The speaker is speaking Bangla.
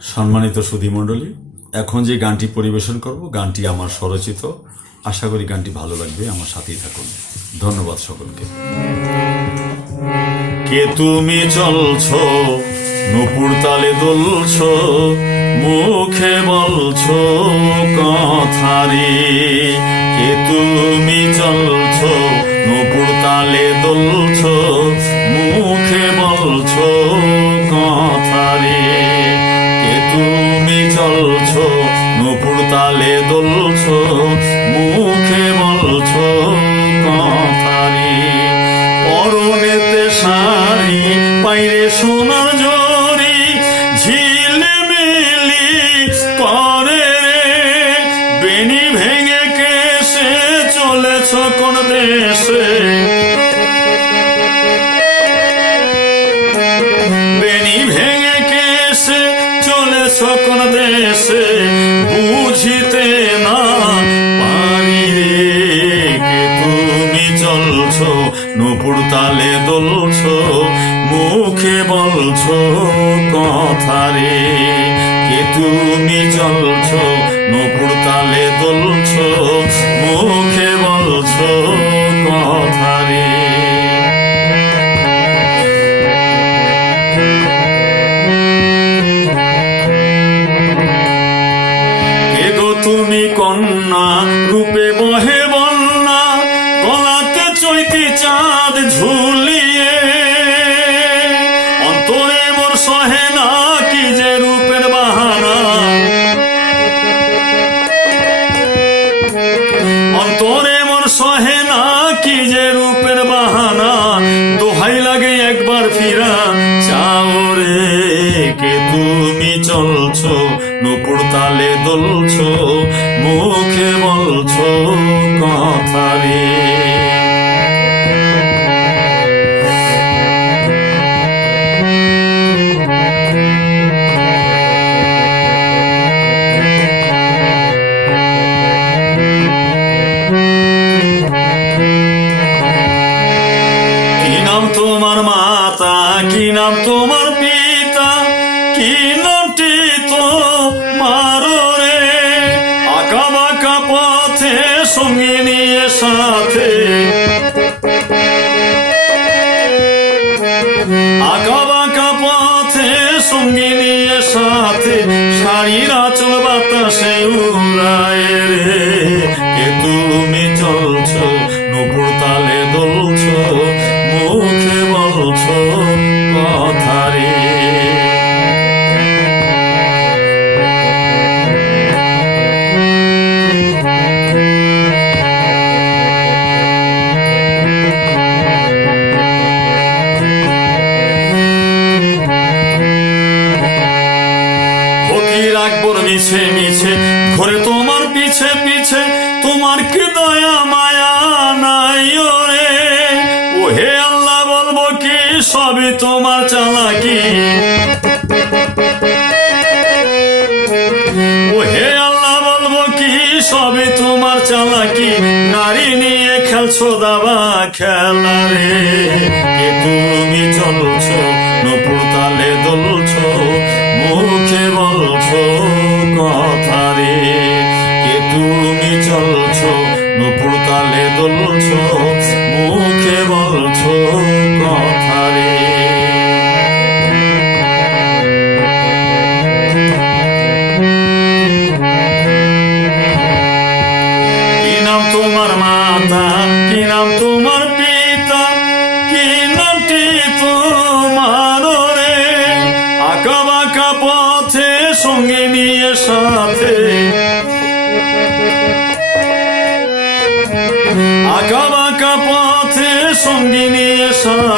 সম্মানিত সুধীমণ্ডলী, এখন যে গানটি পরিবেশন করব গানটি আমার স্বরচিত। আশা করি গানটি ভালো লাগবে, আমার সাথেই থাকুন। ধন্যবাদ সকলকে। কে তুমি চলছো নূপুর তালে দুলছো, মুখে বলছো কথারে। কে তুমি চলছো নূপুর তালে দুলছো, মুখে বলছো কথারে। কে তুমি চলছো নূপুর তালে দুলছো, মুখে বলছো কথারে। পরনেতে শাড়ি, পাইরে সোনার জরি, ঝিলমিলি করে রে। বেনি ভেঙে কেসে চলেছ কোন দেশে, বেনি ভেঙে কেসে চলেছ কোন দেশে, বুঝিতে না পারি রে। কে তুমি চলছো নূপুর তালে দুলছো, মুখে বলছো কথারে। কে তুমি চলছো নূপুর তালে দুলছো, মুখে বলছো কথারে। কে গো তুমি কন্যা, রূপে বহে বন্যা, গলাতে চৈতি চাঁদ ঝুলিয়ে। অন্তরে মোর সহে না কি যে রূপের বাহানা, অন্তরে মোর সহে না কি যে রূপের বাহানা। দোহাই লাগে একবার ফিরা চাও রে। কে তুমি চলছো নূপুর তালে দুলছো, মুখে বলছো কথারে। কি নাম তোমার মাতা, কি নাম তোমার পিতা, কি নামটি তোমার রে। আঁকা বাঁকা পথে সঙ্গে নিয়ে সাথে, আঁকা বাঁকা পথে সঙ্গে নিয়ে সাথে, শাড়ির আঁচল বাতাসে উড়ায় রে। কে তুমি চলছো নূপুর তালে দুলছো, মুখে বলছো কথারে। ফকির আকবর মিছে মিছে ঘরে তোমার পিছে পিছে, তোমার কি দয়া মায়া নাই রে। ও হে আল্লাহ বলবো কি সবই তোমার চালাকি, ও হে আল্লাহ বলবো কি সবই তোমার চালাকি। নারী নিয়ে খেলছো দাবা খেলা রে। কে তুমি চলছো নূপুর তালে দুলছো, মুখে বলছো কথারে। কে তুমি চলছো নূপুর তালে দুলছো, মুখে বলছো কথারে। কি নাম তোমার মাতা, কি নাম তোমার পিতা, কি নামটি তোমার রে। আঁকা বাঁকা পথে সঙ্গে নিয়ে সাথে, আঁকা বাঁকা পথে সঙ্গে নিয়ে সাথে,